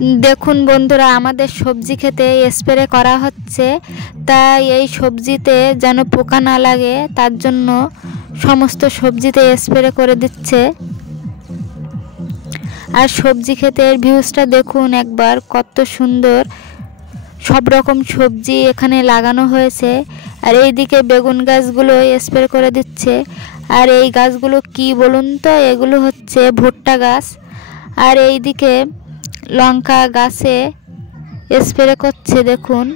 দেখুন বন্ধুরা, আমাদের সবজি খেতে স্প্রে করা হচ্ছে, তাই এই সবজিতে যেন পোকা না লাগে তার জন্য সমস্ত সবজিতে স্প্রে করে দিচ্ছে। আর সবজি ক্ষেতের ভিউজটা দেখুন একবার, কত সুন্দর। সব রকম সবজি এখানে লাগানো হয়েছে। আর এইদিকে বেগুন গাছগুলো স্প্রে করে দিচ্ছে। আর এই গাছগুলো কি বলুন তো, এগুলো হচ্ছে ভুট্টা গাছ। আর এইদিকে লঙ্কা গাছে স্প্রে করছে দেখুন।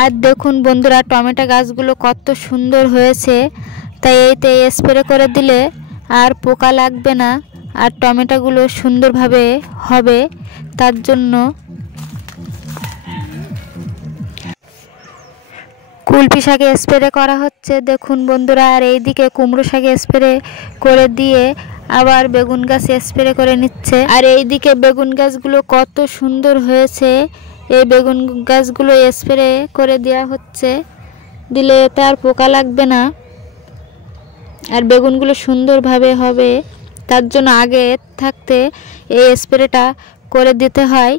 আর দেখুন বন্ধুরা, টমেটো গাছগুলো কত সুন্দর হয়েছে, তাই এইতে স্প্রে করে দিলে আর পোকা লাগবে না, আর টমেটোগুলো সুন্দরভাবে হবে তার জন্য। কুলপি শাকে স্প্রে করা হচ্ছে দেখুন বন্ধুরা। আর এইদিকে কুমড়ো শাকে স্প্রে করে দিয়ে আবার বেগুন গাছ স্প্রে করে নিচ্ছে। আর এইদিকে বেগুন গাছগুলো কত সুন্দর হয়েছে, এই বেগুন গাছগুলো স্প্রে করে দেওয়া হচ্ছে, দিলে এতে আর পোকা লাগবে না, আর বেগুনগুলো সুন্দরভাবে হবে তার জন্য আগে থাকতে এই স্প্রেটা করে দিতে হয়।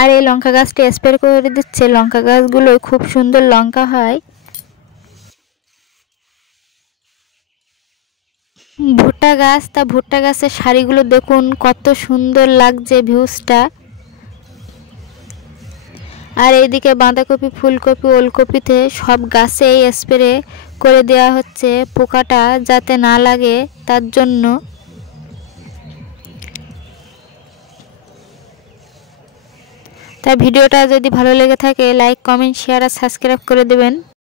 আর এই লঙ্কা গাছটি স্প্রে করে দিচ্ছে, লঙ্কা গাছগুলো খুব সুন্দর লঙ্কা হয়। ভুট্টা গাছ, তা ভুট্টা গাছের সারিগুলো দেখুন কত সুন্দর লাগছে ভিউজটা। আর এইদিকে বাঁধাকপি, ফুলকপি, ওলকপিতে সব গাছে স্প্রে করে দেওয়া হচ্ছে পোকাটা যাতে না লাগে তার জন্য। তাই ভিডিওটা যদি ভালো লেগে থাকে লাইক, কমেন্ট, শেয়ার আর সাবস্ক্রাইব করে দেবেন।